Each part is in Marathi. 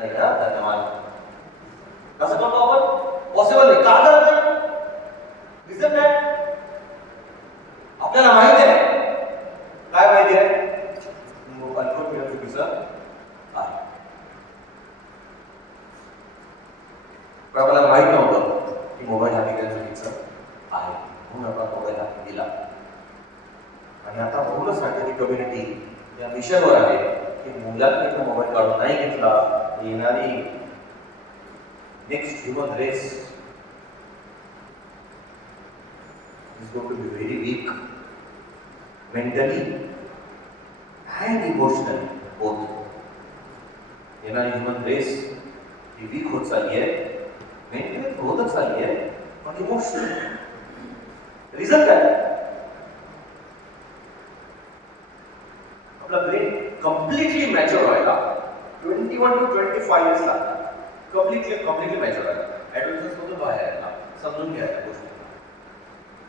नाही ना, धन्यवाद. कसं करतो आपण? पॉसिबल नाही. का करत नाही? रिझन काय? आपल्याला माहिती आहे. काय माहिती आहे? कंट्रोल केलं चुकीचं आहे. पण आपल्याला माहित नव्हतं की मोबाईल हाती घेणं चुकीचं आहे, म्हणून आपण मोबाईल हाती दिला. आणि आता पूर्ण सायंटिफिक कम्युनिटी या विषयावर आहे की मुलांनी मोबाईल काढून नाही घेतला, येणारी next human race is going to be very weak mentally and emotionally both. येणारी ह्युमन रेस ही वीक होत चालली आहे, मेंटली होतच चालली आहे, पण इमोशनल रिझन काय? आपला ब्रेन कम्प्लिटली मॅच्युअर व्हायला 21 to 25 इयर्स लागतात. कम्प्लिटली मॅच्युअर व्हायला, ॲडव्हान्स मधून बाहेर यायला, समजून घ्यायला गोष्टी,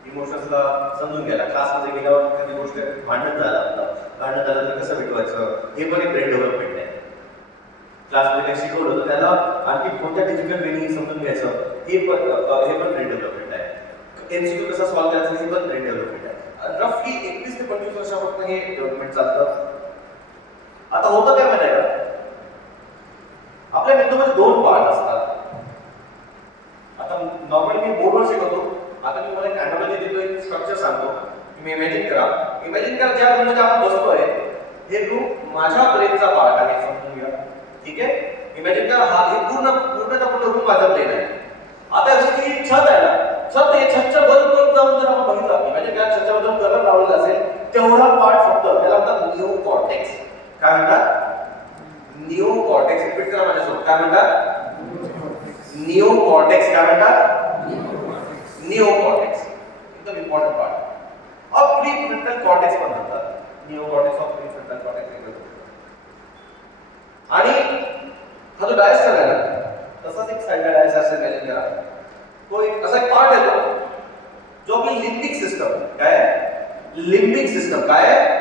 इमोशन्सला समजून घ्यायला. क्लासमध्ये गेल्यावर एखादी गोष्ट भांडण झालं, आपलं भांडण झालं तर कसं मिटवायचं हे पण एक ब्रेन डेव्हलपमेंट आहे. क्लासमध्ये काही शिकवलं तर त्याला आणखी कोणत्या डिफिकल्ट वेनी समजून घ्यायचं हे पण ब्रेन डेव्हलपमेंट आहे. एमसीक्यू कसा सॉल्व्ह करायचं हे पण ब्रेन डेव्हलपमेंट आहे. रफली 21 ते 25 वर्षापासून हे डेव्हलपमेंट चालतं. आता होतं काय माहिती आहे का, आपल्या मेंदूमध्ये 2 पार्ट असतात. आता नॉर्मली मी बोर्डवर शिकवतो, आता मी मला एक अॅनालॉजी देतो, एक स्ट्रक्चर सांगतो. तुम्ही इमॅजिन करा ज्या रूममध्ये आपण बसतोय हे रूम माझ्या ब्रेनचा पार्ट आहे, समजून घ्या. ठीक आहे, इमॅजिन करा हा हे पूर्णचा पूर्ण रूम माझा ब्रेन आहे. आता याची छत आहे ना, छत हे छतच्या वरून जाऊन जर आपण बघितलं, इमॅजिन करा छतच्या वरून कलर लावलेला असेल, तेवढा पार्ट फक्त त्याला म्हणतात निओ कॉर्टेक्स. काय म्हणतात? Neo cortex. रिपीट करा माझ्यासोबत. काय म्हणतात? Neo cortex. काय म्हणतात? Neo cortex. एकदम इम्पॉर्टंट पार्ट. और प्रीफ्रंटल कॉर्टेक्स पण म्हणतात. निओ कॉर्टेक्स और प्रीफ्रंटल कॉर्टेक्स वेगळं. आणि हा जो डायस्टर आहे ना, तसाच एक साईडला डायस्टर असेल, इमॅजिन करा. तो एक असा एक पार्ट येतो जो आपली लिम्बिक सिस्टम. काय आहे? Limbic system. काय आहे?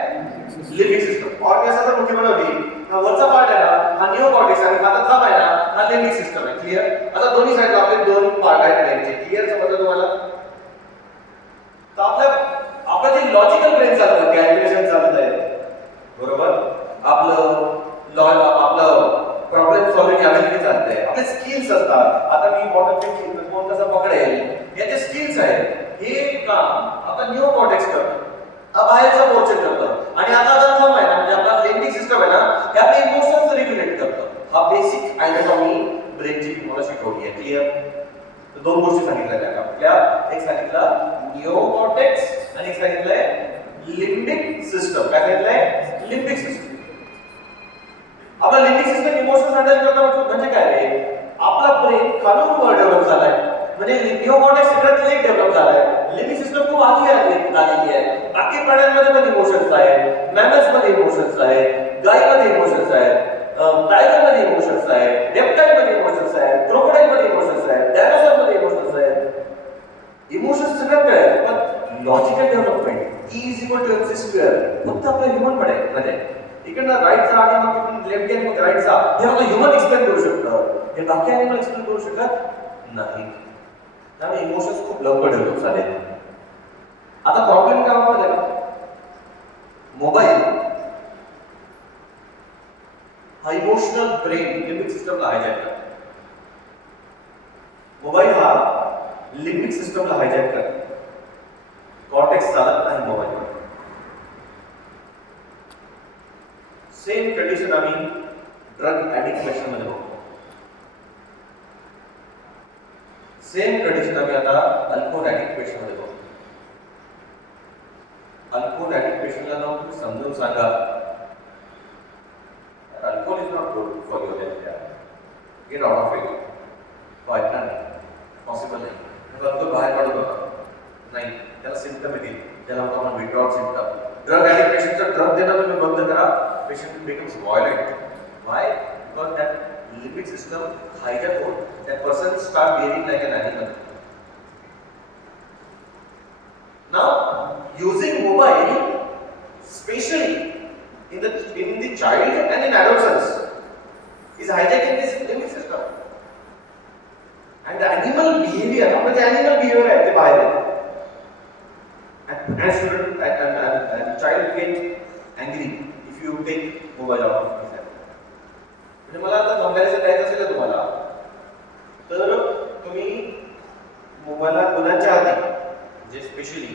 Limbic system. और मी असं मोठी बनवली, हा वरचा पार्ट आहे ना, हा निओ कॉर्टेक्स आहे, हा थंब आहे ना, हा लिम्बिक सिस्टम आहे. क्लिअर? आता दोन्ही साईडला आपले 2 पार्ट आहेत ब्रेनचे. क्लिअर समजलं तुम्हाला? तर आपलं जे लॉजिकल ब्रेन चालतं, कॅल्क्युलेशन चालतंय, बरोबर, आपलं प्रॉब्लेम सॉल्व्हिंग ॲबिलिटी चालतंय, आपले स्किल्स असतात. आता मी बॉटल कोण कसं पकडेल याचे स्किल्स आहेत. हे काम आता निओ कॉर्टेक्स करतं, हा बाहेरचा पोर्शन करतं. आणि आता थंब आहे ना, म्हणजे आपला लिम्बिक सिस्टम आहे ना, हे आपले इमोशन्स रेग्युलेट करतं. हा बेसिक अॅनाटॉमी ब्रेनची तुम्हाला शिकवली आहे. क्लिअर? तर 2 गोष्टी सांगितल्या आपल्या. एक सांगितलं निओ कॉर्टेक्स आणि एक सांगितलंय लिम्बिक सिस्टम. काय सांगितलंय? Limbic system. आपला लिम्बिक सिस्टम इमोशन्स हँडल करतो. म्हणजे काय रे, आपला ब्रेन खालून वर डेव्हलप झालाय, म्हणजे निओ कॉर्टेक्स सगळ्यात लेट डेव्हलप झालाय. लिम्बिक सिस्टम खूप आधी आलेली आहे. बाकी प्राण्यांमध्ये पण इमोशन्स आहेत, मॅमल्स मध्ये इमोशन्स आहेत, गायीमध्ये इमोशन्स आहेत, टायगर मध्ये इमोशन्स आहेत, रेप्टाइल मध्ये इमोशन्स आहेत, क्रोकोडाइल मध्ये इमोशन्स आहेत, डायनोसॉर मध्ये इमोशन्स आहेत. इमोशन्स सगळ्यात काय आहे, पण लॉजिकल डेव्हलपमेंट E=mc². फक्त आपल्या ह्युमन मध्ये इकडनं राईट जा आणि मग तिकडून लेफ्ट गेन मग राईट जा, हे फक्त ह्युमन एक्सप्लेन करू शकतं, हे बाकी ॲनिमल एक्सप्लेन करू शकत नाही. त्यामुळे इमोशन्स खूप लवकर डेव्हलप झाले. आता प्रॉब्लेम काय होतो का, मोबाईल हा इमोशनल ब्रेन लिम्बिक सिस्टमला हायजॅक करतो. मोबाईल हा लिम्बिक सिस्टमला हायजॅक करतो. कॉर्टेक्स चालत नाही मोबाईलवर. सेम कंडिशन आम्ही ड्रग ॲडिक्ट पेशंटमध्ये बघतो. सेम कंडिशन आम्ही आता अल्कोहोल ॲडिक्ट पेशंटमध्ये बघतो. अल्कोहोल ॲडिक्ट पेशंटला जाऊन तुम्ही समजून सांगा, alcohol is not good for your health, get out of it. तो ऐकणार नाही, पॉसिबल नाही. अल्कोहोल बाहेर काढू नका. नाही, त्याला सिम्पटम येतील, त्याला आपण विथड्रॉल सिम्पटम. ड्रग ॲडिक्ट पेशंटचा ड्रग देणं तुम्ही बंद करा, patient becomes violent. Why? Because that limbic system hijack होत, that person start behaving like an animal. Now, using mobile, especially in the child and in adolescence, is hijacking this limbic system. And the animal behavior, आपलं जे animal behavior आहे ते बाहेर येतं. And student and child get angry if you take mobile out of his hand. म्हणजे मला आता कंपॅरिझन द्यायचं असेल ना तुम्हाला, तर तुम्ही मोबाईलला मुलांच्या आधी जे स्पेशली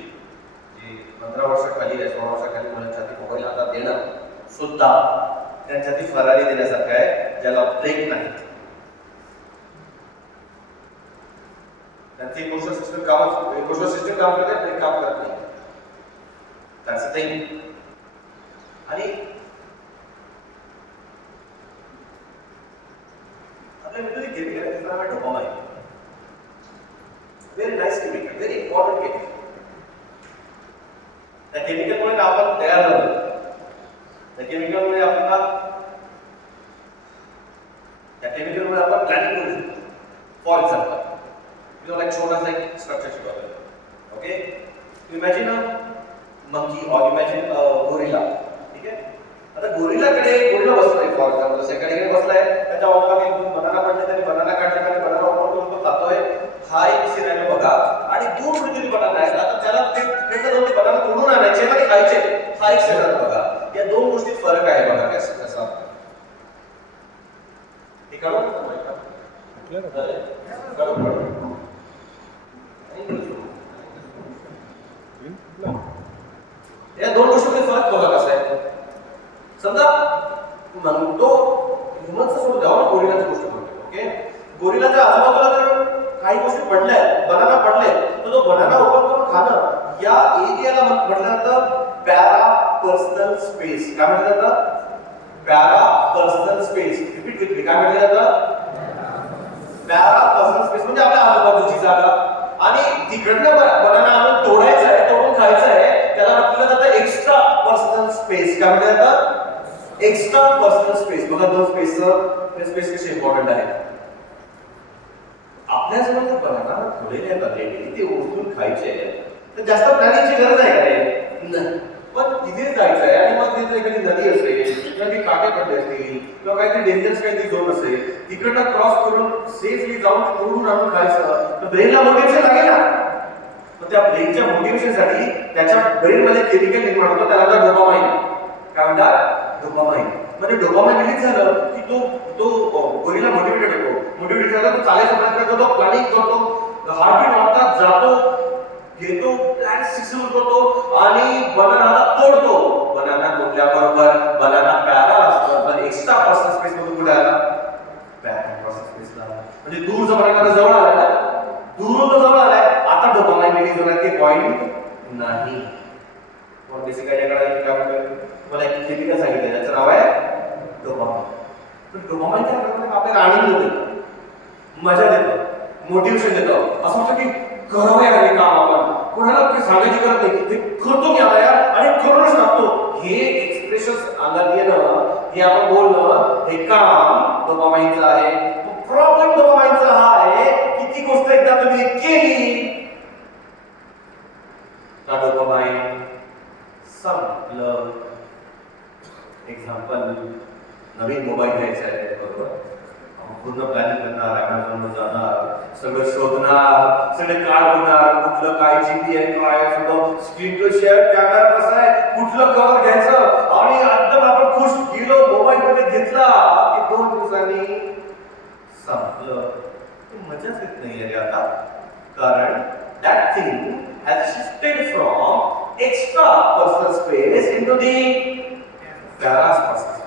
जे 15 वर्षाखाली 16 वर्षाखाली मुलांच्या आधी मोबाईल आता देणं सुद्धा त्यांच्या ती फरारी देण्यासारखं आहे, ज्याला ब्रेक नाही. त्यांची इमोशनल सिस्टम काम करते, ब्रेक काम करत नाही. That's the thing. आणि आपल्या मेंदूची केमिकल आहे त्याचं नाव आहे dopamine. Very nice chemical, very important chemical. त्या केमिकलमुळे आपण तयार झालो. त्या केमिकलमुळे आपण प्लॅनिंग करू शकतो. फॉर एक्झाम्पल, like छोटासा एक स्ट्रक्चर शिकवतो. ओके, इमॅजिन मंकी और इमॅजिन गोरिला. ठीक आहे, आता गोरिला बसलाय. फॉर एक्झाम्पल सेकंडकडे बसलाय, त्याच्या ऑफला एक बनाना पडले, त्याने बनाना काढला आणि बनाना ओपन करून तो खातोय. हा एक सिनारिओ बघा. आणि दोन कुठेतरी बनाना आहेत, आता त्याला ते दोन बनाना तोडून आणायचे आणि खायचे. हा एक सिनारिओ बघा. या दोन गोष्टीत फरक आहे बघा कसा. हे कळलं का तुम्हाला? या दोन गोष्टींमध्ये फरक बघा कसा आहे. समजा म्हणतो ह्युमनचा सोडून द्यावा ना, गोरिलाची गोष्ट म्हणतो. ओके, गोरिलाच्या आजूबाजूला जर काही गोष्टी पडल्या, बनाना पडले, तर तो बनाना ओपन करून खाणं या एरियाला म्हटलं जातं पॅरा पर्सनल स्पेस. काय म्हटलं जातं? Para personal space. Repeat with me, काय म्हटलं जातं? पॅरा पर्सनल स्पेस म्हणजे आपल्या आजूबाजूची जागा. आणि तिकडनं बनाना आणून तोडायचा आहे, तोडून खायचा आहे, त्याला म्हटलं जातं एक्स्ट्रा पर्सनल स्पेस. काय म्हटलं जातं? Extra personal space. बघा दोन स्पेस कसे इम्पॉर्टंट आहे. आपल्याजवळ जर बनाना ठेवलेले आहेत ऑलरेडी, ते उचलून खायचे, तर जास्त प्लॅनिंगची गरज आहे का रे? पण तिथे जायचं आहे आणि मग तिथे एखादी नदी असेल किंवा ती काटे पडले असतील किंवा काहीतरी डेंजरस काहीतरी झोन असेल, तिकडनं क्रॉस करून सेफली जाऊन तोडून आणून खायचं, तर ब्रेनला मोटिवेशन लागेल ना. तर त्या ब्रेनच्या मोटिवेशनसाठी त्याच्या ब्रेनमध्ये केमिकल निर्माण होतं, त्याला डोपामाइन. काय म्हणतात? डोपामाइन. म्हणजे डोपामाइन रिलीज झालं की तो गोरिला मोटिवेटेड होतो. मोटिवेटेड झाला तो चालायचा प्रयत्न करतो, प्लॅनिंग करतो, हार्टबीट वाढतात, जातो, घेतो, प्लॅन सक्सेसफुल करतो आणि बनानाला तोडतो. बनाना तोडल्याबरोबर बनाना पॅरा असतो, पण एक्स्ट्रा पर्सनल स्पेस मधून कुठे आला? पॅरा पर्सनल स्पेसला. म्हणजे दूर जो बनाना जवळ आला ना, दूरून तो जवळ आलाय, आता डोपामाइन रिलीज होणार की पॉइंट नाही. पण बेसिक आयडिया काढायला काय म्हणतो? मला एक केमिकल सांगितलं, त्याचं नाव आहे डोपामाइन. पण डोपामाइनच्या प्रमाणे आपल्याला आनंद देतो, मजा देतो, मोटिवेशन देतो. असं वाटतं की करावं यार हे काम आपण, कोणाला काही सांगायची गरज नाही, हे करतो मी आता यार आणि करूनच टाकतो. हे एक्सप्रेशन अंगात येणं, हे आपण बोलणं, हे काम डोपामाइनचं आहे. प्रॉब्लेम डोपामाइनचा हा आहे की ती गोष्ट एकदा तुम्ही केली का डोपामाइन संपलं. एक्झाम्पल, नवीन मोबाईल घ्यायचा आहे, बरोबर, पूर्ण प्लॅनिंग करणार, अमेझॉनवर जाणार, सगळं शोधणार, सगळे कार्ड होणार, कुठलं काय जीपीआय काय, सगळं स्क्रीन टू शेअर, कॅमेरा कसा आहे, कुठलं कव्हर घ्यायचं, आणि एकदम आपण खुश गेलो, मोबाईल मध्ये घेतला की 2 दिवसांनी संपलं. मजाच येत नाही रे आता, कारण that thing has shifted from extra personal space into the palace personal.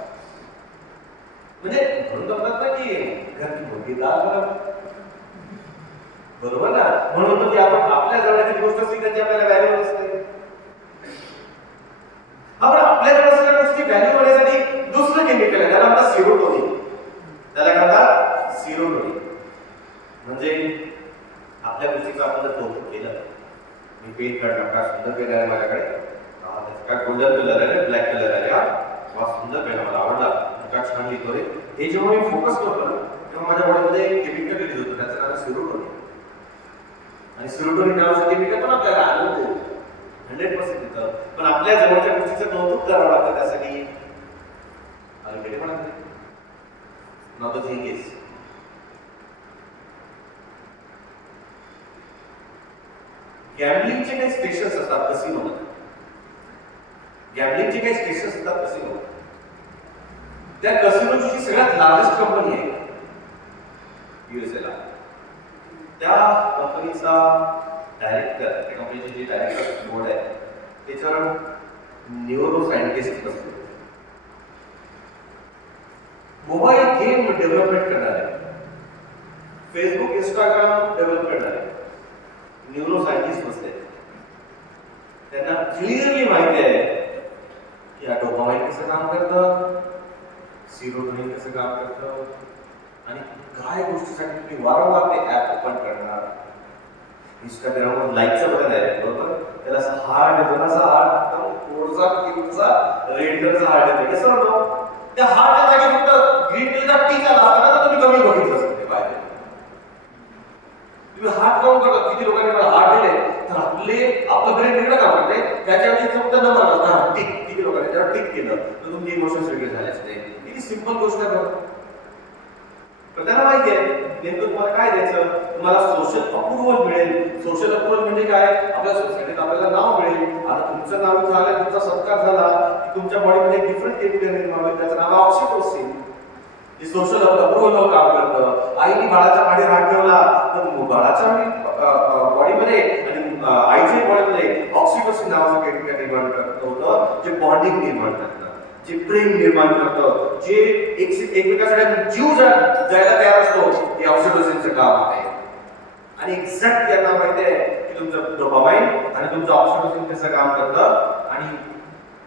म्हणजे म्हणून म्हणतात ना की घरची मोठी दाल बरोबर ना. म्हणून म्हणजे आपण आपल्या जवळ गोष्ट असते त्याची आपल्याला व्हॅल्यू नसते. आपण आपल्या जवळ असलेल्या गोष्टी व्हॅल्यू होण्यासाठी दुसरं केमिकल आहे, त्याला म्हणतात सेरोटोनिन. त्याला म्हणतात सेरोटोनिन. म्हणजे आपल्या गोष्टीचं आपण जर कौतुक केलं, मी पेन काढला, काय सुंदर पेन आहे माझ्याकडे, काय गोल्डन कलर आहे, ब्लॅक कलर आहे, हा सुंदर पेन मला आवडला, काय छान लिहितो रे, हे जेव्हा मी फोकस करतो ना तेव्हा माझ्या बॉडीमध्ये केमिकल रिलीज होतं, त्याचं नाव सेरोटोनिन. आणि सेरोटोनिन नावाचं केमिकल पण आपल्याला आनंद देतो, 100% देतं. पण आपल्या जवळच्या गोष्टीचं कौतुक करावं लागतं त्यासाठी. आणि पण नाव द थिंग इज गॅम्बलिंगचे काही स्टेशन्स असतात कसिनो, गॅम्बलिंगचे काही स्टेशन्स असतात कसिनो. त्या कसिनोची जी सगळ्यात लार्जेस्ट कंपनी आहे USA ला, त्या कंपनीचा डायरेक्टर, त्या कंपनीचे जे डायरेक्टर बोर्ड आहे त्याच्यावर न्यूरो सायंटिस्ट असतो. मोबाईल गेम डेव्हलपमेंट करणारे, फेसबुक इंस्टाग्राम डेव्हलप करणारे न्यूरो सायंटिस्ट बसले. त्यांना क्लिअरली माहिती आहे की हा डोपामाइन कसं काम करतं, सिरोटोनिन कसं काम करतं आणि काय गोष्टीसाठी तुम्ही वारंवार ते ऍप ओपन करणार. इंस्टाग्रामवर लाईकचं बटन आहे बरोबर, त्याला असं हार्ट येतो ना, असा हार्ट कोरचा किंवा रेड कलरचा हार्ट येतो. कसं होतं त्या हार्टच्या जागी फक्त ग्रीन कलरचा टिक आला असता ना, तुम्ही कमी बघितलं असतं ते पाहिजे. तुम्ही हार्ट काउंट करता किती लोकांनी मला हार्ट दिले, तर आपलं ब्रेन वेगळं काम करते. त्याच्यावरती फक्त नंबर असतात, टिक किती लोकांनी त्यावर टिक केलं तर तुमचे इमोशन्स वेगळे झाले असते. किती सिंपल गोष्ट आहे बघा. पण त्यांना माहिती आहे नेमकं तुम्हाला काय द्यायचं. तुम्हाला सोशल अप्रुव्हल मिळेल. सोशल अप्रुव्हल म्हणजे काय, आपल्या सोसायटीत आपल्याला नाव मिळेल. आता तुमचं नाव झालं, तुमचा सत्कार झाला की तुमच्या बॉडीमध्ये डिफरंट केमिकल निर्माण होईल, त्याचं नाव ऑक्सिटोसिन. जे सोशल अप्रुव्हल काम करतं. आईने बाळाच्या मागे हात ठेवला तर बाळाच्या बॉडीमध्ये आणि आईच्या बॉडीमध्ये ऑक्सिटोसिन नावाचं केमिकल निर्माण करत होतं, जे बॉन्डिंग निर्माण करतं, जे प्रेम निर्माण करतं, जे एकमेकांसाठी जीव जायला तयार असतो, हे ऑक्सिटोसिनचं काम आहे. आणि एक्झॅक्ट यांना माहिती आहे की तुमचं डोपामाइन आणि तुमचं ऑक्सिटोसिन कसं काम करतं. आणि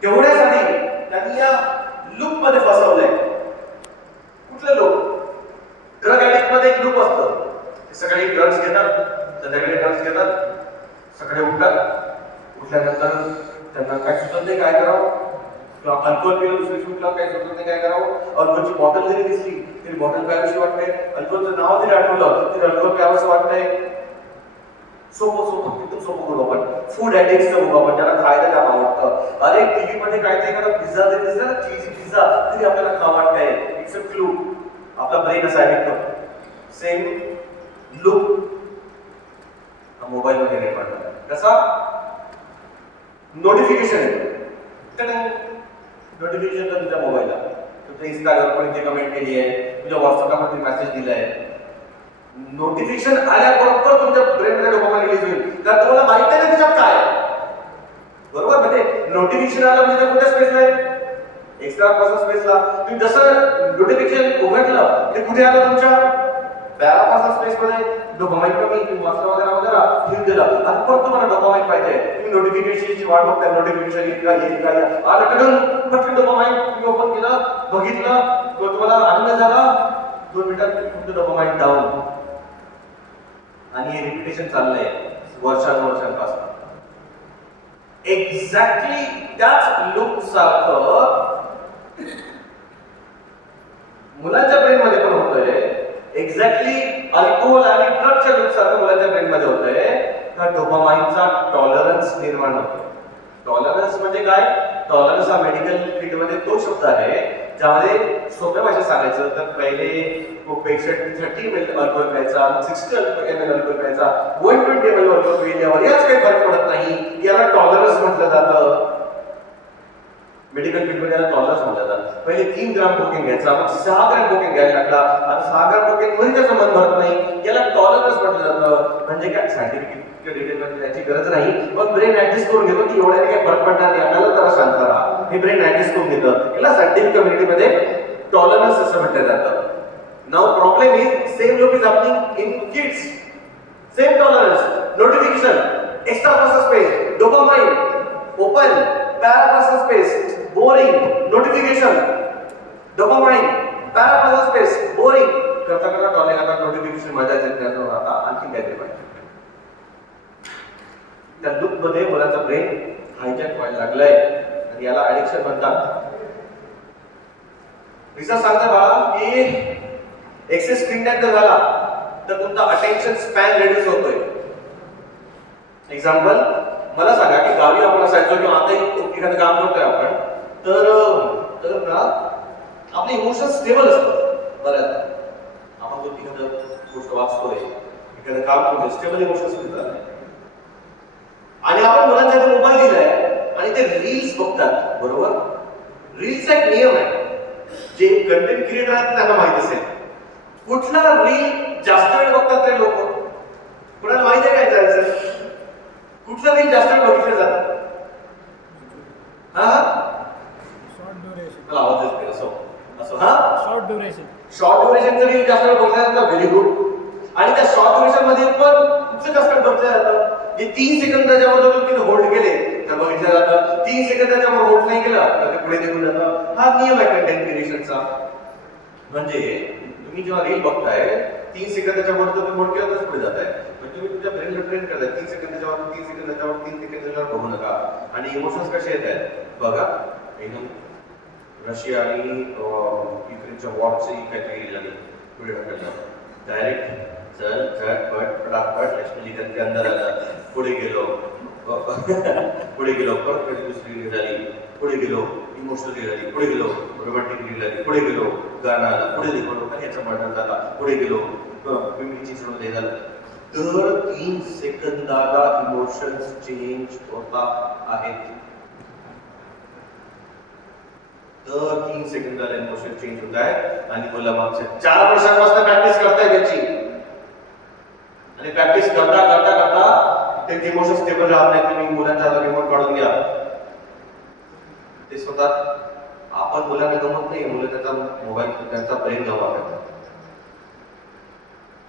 तेवढ्यासाठी त्यांनी या लूप मध्ये फसवलंय. कुठलं लूप? ड्रग ऍडिक्ट मध्ये एक लूप असतं. ते सगळे ड्रग्स घेतात, संध्याकाळी ड्रग्स घेतात, सकाळी उठतात, उठल्यानंतर त्यांना काय सुचत नाही काय करावं, किंवा अल्कोहोल पिलं दुसऱ्या दिवशी काय सुचत नाही काय करावं. अल्कोहोलची बॉटल जरी दिसली तरी बॉटल प्यावीशी वाटते. अल्कोहोलचं नाव जरी आठवलं तरी अल्कोहोल प्यावंसं वाटतंय. सोपं एकदम सोपं करू आपण. फूड ऍडिक्टचं बघू आपण, ज्याला खायला जाम आवडतं. अरे टीव्ही मध्ये काय एखादा पिझ्झा जरी दिसला, चीज पिझ्झा, तरी आपल्याला खावं वाटतंय. It's a flu. आपला ब्रेन असा ऍडिक्ट होतो. सेम लूप मोबाईल मध्ये निर्माण झाला. कसा? नोटिफिकेशन नोटिफिकेशन तुमच्या मोबाईलला, तुमच्या इंस्टाग्रामवर कोणी कमेंट केली आहे, तुमच्या व्हॉट्सअपला कोणी मेसेज दिलाय, नोटिफिकेशन आल्याबरोबर तुमच्या ब्रेनमध्ये डोपामाइन रिलीज होईल. कारण तुम्हाला माहिती आहे ना त्याच्यात काय बरोबर. म्हणजे नोटिफिकेशन आलं म्हणजे कोणत्या स्पेसला आहे, एक्स्ट्रा पर्सनल स्पेसला. तुम्ही जसं नोटिफिकेशन उघडलं ते कुठे आलं, तुमच्या पॅरापर्सनल स्पेसमध्ये. डोपामाइन कमी वाचलं वगैरे घेऊन दिलं आणि परत तुम्हाला डोपामाइन पाहिजे. तुम्ही नोटिफिकेशनची वाट बघताय, नोटिफिकेशन येईल का आलं कडून पटकन डोपामाइन तुम्ही ओपन केलं, बघितलं, तुम्हाला आनंद झाला, 2 मिनिटात तुमचं डोपामाइन डाऊन. आणि हे रिपिटेशन चाललंय वर्षांपासून. एक्झॅक्टली त्याच लूप सारखं मुलांच्या ब्रेन मध्ये पण होतंय. एक्झॅक्टली अल्कोहोल आणि ड्रगच्या लूप सारखं मुलांच्या ब्रेन मध्ये होतंय. का डोपामाइनचा टॉलरन्स निर्माण होतो. टॉलरन्स म्हणजे काय? टॉलरन्स हा मेडिकल फील्डमध्ये तो शब्द आहे ज्यामध्ये सोप्या भाषेत सांगायचं तर पहिले पेशंट 30 ml अल्कोहोल प्यायचा, 60 ml अल्कोहोल प्यायचा, 120 ml अल्कोहोल पिल्यावर याच काही फरक पडत नाही. याला टॉलरन्स म्हटलं जातं. मेडिकल फील्डमध्ये याला टॉलरन्स म्हटलं जातं. पहिले 3 ग्राम कोकेन घ्यायचा, मग 6 ग्राम कोकेन घ्यायला लागला. आता 6 ग्राम कोकेन मध्ये त्याचं मन भरत नाही, याला टॉलरन्स म्हटलं जातं. म्हणजे काय सायंटिफिक डिटेलमध्ये त्याची गरज नाही, पण ब्रेन ऍडजस्ट करून घेतो की एवढ्याने काही फरक पडणार नाही, आपल्याला जरा शांत राहा. हे ब्रेन ऍडजस्ट करून घेतं. याला सायंटिफिक कम्युनिटीमध्ये टॉलरन्स असं म्हटलं जातं. Now problem is same loop is happening in kids. Same tolerance, notification, extra personal space, dopamine, open, parapersonal space, boring, notification, dopamine, parapersonal space, boring. करता टॉलिंग आता नोटिफिकेशन मजा येते, आता आणखी काहीतरी पाहिजे. त्या लूप मध्ये मुलाचा ब्रेन हायजॅक व्हायला लागलाय आणि याला ऍडिक्शन म्हणतात. रिसर्च सांगता बाळा की एक्सेस स्क्रीन टाइम जर झाला तर तुमचा अटेन्शन स्पॅन रिड्यूस होतोय. एक्झाम्पल मला सांगा की गावी आपण असायचो किंवा आता एखादं काम करतोय आपण तर ना आपले इमोशन्स स्टेबल असतात. बऱ्याचदा आपण एखादं गोष्ट वाचतोय, एखादं काम करतोय, स्टेबल इमोशन्स मिळतात. आपण मुलांच्या हातात मोबाईल दिलाय आणि ते रील्स बघतात, बरोबर? रील्सचा एक नियम आहे, जे कंटेंट क्रिएटर आहेत त्यांना माहित असेल. कुठला रील जास्त वेळ बघतात ते लोक? कुणाला माहिती आहे काय त्याचं? कुठला रील जास्त वेळ बघितलं जातं? आवाज येतो असं शॉर्ट ड्युरेशनचं रील जास्त वेळ बघितलं जातं. Very good. आणि त्या शॉर्ट ड्युरेशन मध्ये पण कुठचं जास्त वेळ बघितलं जातं? जे 3 सेकंदाच्या वर जर तुम्ही होल्ड केले तर बघितलं जातं. 3 सेकंदाच्या वर होल्ड नाही केलं तर ते पुढे निघून जातं. हा नियम आहे कंटेंट क्रिएशनचा. म्हणजे तुम्ही जेव्हा रील बघताय 3 सेकंदाच्या वर तुम्ही होल्ड केलं तर पुढे जाताय. म्हणजे तुम्ही तुमच्या ब्रेनला ट्रेन करताय 3 सेकंदाच्या वर 3 सेकंदाच्या वर 3 सेकंदाच्या वर बघू नका. आणि इमोशन्स कसे येत आहेत बघा. एकदम रशिया आणि युक्रेनच्या वॉरची काहीतरी झाली पुढे ढकललं. डायरेक्ट चल झटपट फटाफट लक्ष्मी त्यांचे अंदाज आला. पुढे गेलो परत कधी दुसरी रील झाली. पुढे गेलो इमोशनल रील झाली. पुढे गेलो रोमॅन्टिक रील झाली. पुढे गेलो गाणं आलं. पुढे गेलो आणि याचा मर्डर झाला. पुढे गेलो पिंपरीची सोडून हे झालं. दर 3 सेकंदाला इमोशन्स चेंज होतात आहेत. दर 3 सेकंदाला इमोशन चेंज होत आहे. आणि मुलं मागच्या 4 वर्षांपासून प्रॅक्टिस करताय याची. आणि प्रॅक्टिस करता करता करता ते इमोशन स्टेबल राहत नाही. तुम्ही मुलांच्या हातात रिमोट काढून घ्या, ते स्वतः. आपण मुलांना गमत नाही. मुलं त्यांचा मोबाईल त्यांचा ब्रेन गमावतात.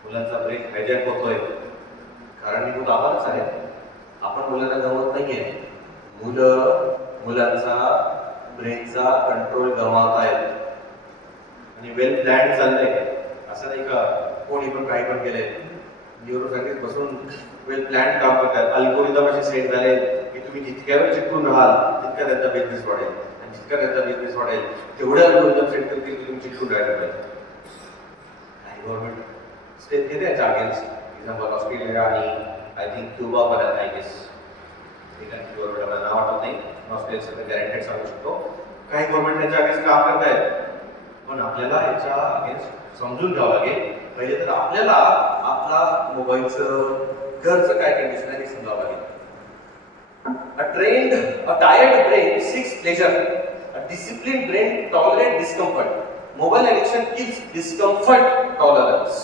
मुलांचा ब्रेन हायजॅक होतोय कारण मी आपणच आहे. आपण मुलांना गमत नाहीये. मुलांचा ब्रेनचा कंट्रोल गमावत आहेत. आणि वेल प्लॅन चाललंय. असं नाही का कोणी पण काही पण केलंय. न्यूरोसायंटिस्ट बसून वेल प्लॅन काम करतात. अल्गोरिदम असे सेट झाले की तुम्ही जितक्या वेळ चिटकून राहाल तितका त्यांचा बिझनेस वाढेल. आणि जितका त्यांचा बिझनेस वाढेल तेवढे अल्गोरिदम सेट करतील की तुम्ही चिटकून राहायला पाहिजे. आणि गव्हर्नमेंट स्टेप घेते याच्या अगेन्स्ट. एक्झाम्पल ऑस्ट्रेलिया आणि आय थिंक क्युबा पण आय गेस. ठीक आहे, गव्हर्नमेंट नाव आठवत नाही. ऑस्ट्रेलिया गॅरंटेड सांगू शकतो. काही गव्हर्नमेंट त्याच्या अगेन्स्ट काम करतायत. पण आपल्याला याच्या अगेन्स्ट समजून घ्यावं लागेल. पहिले तर आपल्याला आपला मोबाईलचं घरचं काय कंडिशन आहे हे समजावं लागेल. A tired brain seeks pleasure. A disciplined brain tolerates discomfort. Mobile addiction kills discomfort tolerance.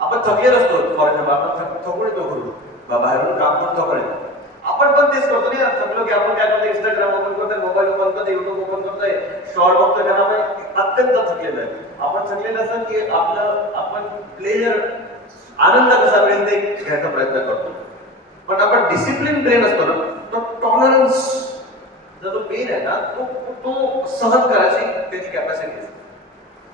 आपण थकलेलो असतो. फॉर एक्झाम्पल आपण थकून येतो घरून, बाहेरून काम करून थकून येतो. आपण पण तेच करतो ना. थकलो की आपण काय करतो, इंस्टाग्राम ओपन करतोय, मोबाईल ओपन करतोय, युट्यूब ओपन करतोय, शॉर्ट बघतोय. कारण आपण अत्यंत थकलेलो आहे. आपण थकलेलं असं की आपण प्लेजर आनंद कसा मिळेल ते घ्यायचा प्रयत्न करतो. पण आपण डिसिप्लिन ब्रेन असतो ना, तो टॉलरन्स जो पेन आहे ना तो सहन करायची त्याची कॅपॅसिटी असते.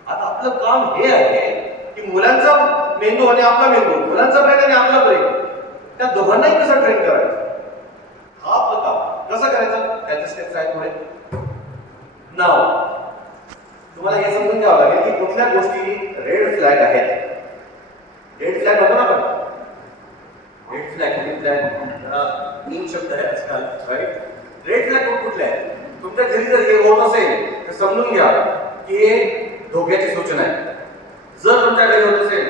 आता आपलं काम हे आहे की मुलांचा मेंदू आणि आपला मेंदू, मुलांचा ब्रेन आणि आपला ब्रेन, त्या दोघांनाही कसं ट्रेन करायचं हा आपलं काम. कसं करायचं त्याचे स्टेप्स आहेत पुढे. नाव तुम्हाला हे समजून घ्यावं लागेल की कुठल्या गोष्टी रेड फ्लॅग आहेत. रेड फ्लॅग होतो ना आपण. रेड फ्लॅग तीन शब्द आहे आजकाल, राईट. रेड फ्लॅग कुठले आहे? तुमच्या घरी जर हे होत असेल तर समजून घ्या की हे धोक्याची सूचना आहे. जर तुमच्या घरी होत असेल,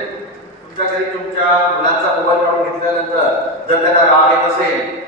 तुमच्या घरी तुमच्या मुलांचा मोबाईल काढून घेतल्यानंतर जर त्यांना राग येत असेल